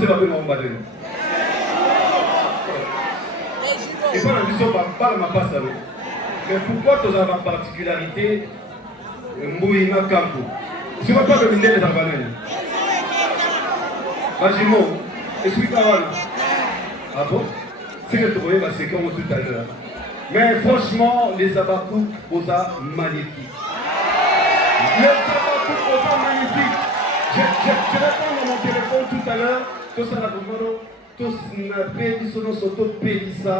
C'est pas bien mon badin. Et pas la mission, pas ma passe avec. Mais pourquoi tu as ma particularité Mouina Campo? Je ne veux pas dominer les Albanais. Majimo, explique-moi. Ah bon? C'est que tu voyais, c'est comme tout à l'heure. Mais franchement, les Abakouk, Boza, magnifiques. Les Abakouk, Boza, magnifiques. Je réponds dans mon téléphone tout à l'heure. Tout ça, la boumano, tout snappé, tout son soto, pélissa.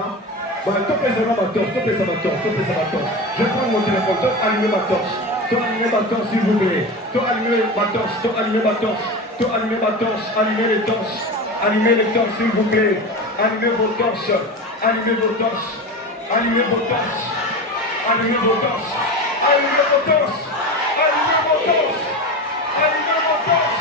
Bah, top les ma torche, top les torche. Je prends mon téléphone, top allumer ma torche. Top allumer ma torche, s'il vous plaît. Top allumer ma torche, top allumer ma torche. Top allumer ma torche, allumer les torches. Allumez les torches, s'il vous plaît. Allumez vos torches. Allumez vos torches. Allumez vos torches. Allumez vos torches. Allumez vos torches. Allumez vos torches. Allumez vos torches. Allumez vos torches. Allumez vos torches.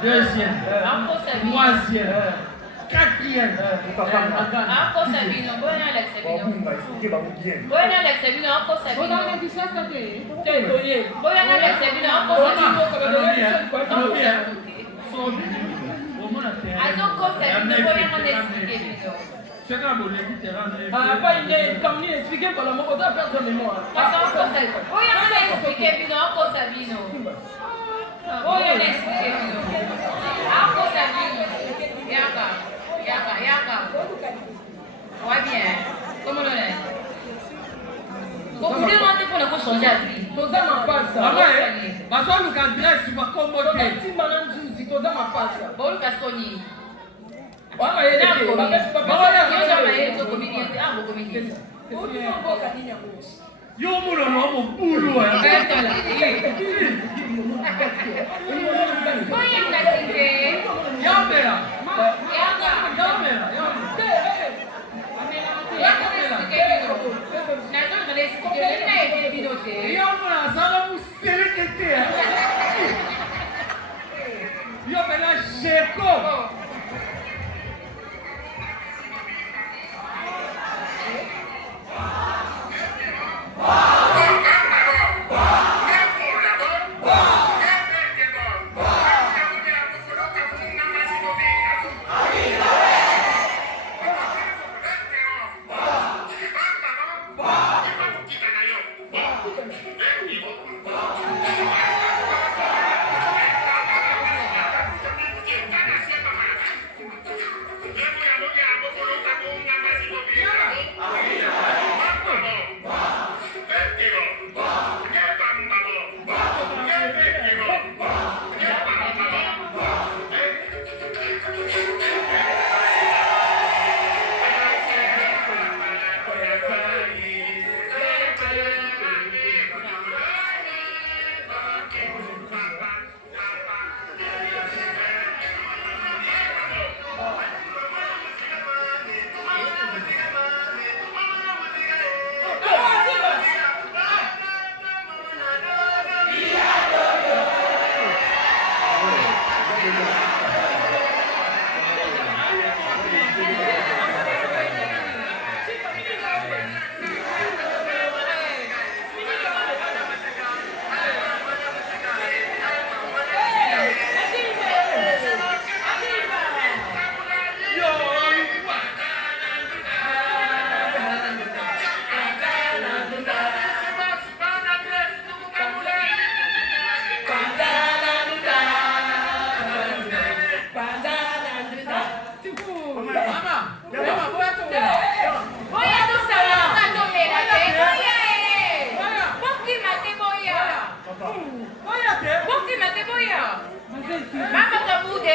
Deuxième, troisième, quatrième. Uncle Sabino, buona Alex Sabino. Buona Alex Sabino, Uncle Sabino. Buona Alex Sabino, Uncle Sabino. Azoko Sabino, buona Alex Sabino. Chacun a mon terrain. Pas il est comme il expliqué par la mort, on doit perdre sa mémoire. Buona Alex Sabino, Uncle Sabino. Buona Alex Sabino. Uncle Sabino. Yaka. Ouais bien. Comment on est? Vous demandez pour le changer la vie. Toza mapasa. Maman, ma soeur nous adresse, tu vas commoter. Toza ti mananjuzi, toza mapasa. Bon, Casconi. Wama yele ke. Yo mulo no mo bulu ya. Yo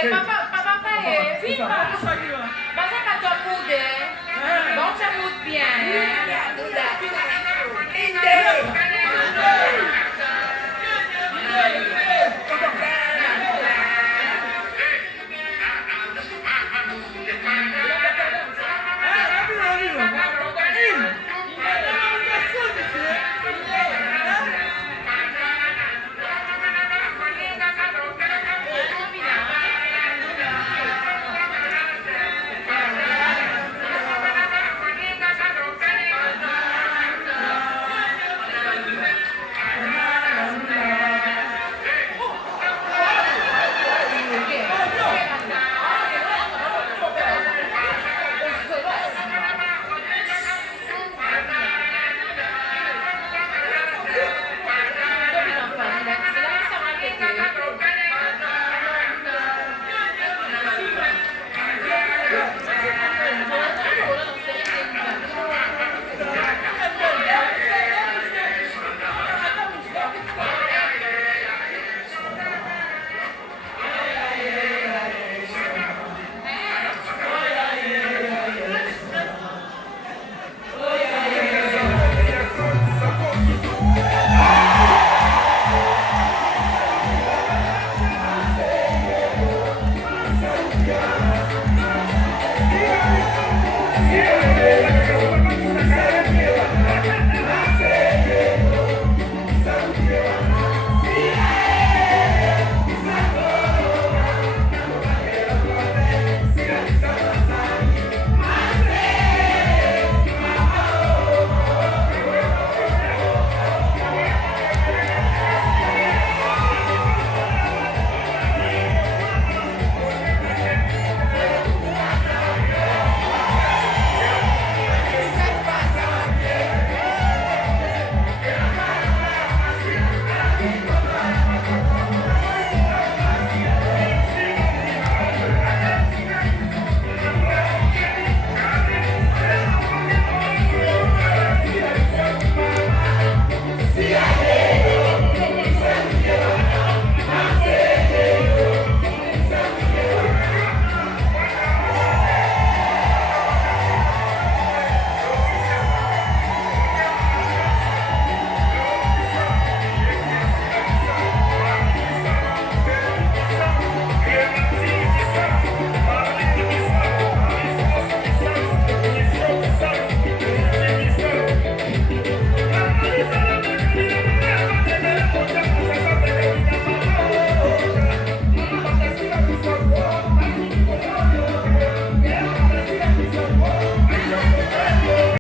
Eh, papa, si, papa. Pour ça, tu vois. Bah, ça, quand tu as moudé. Donc, ça moude bien.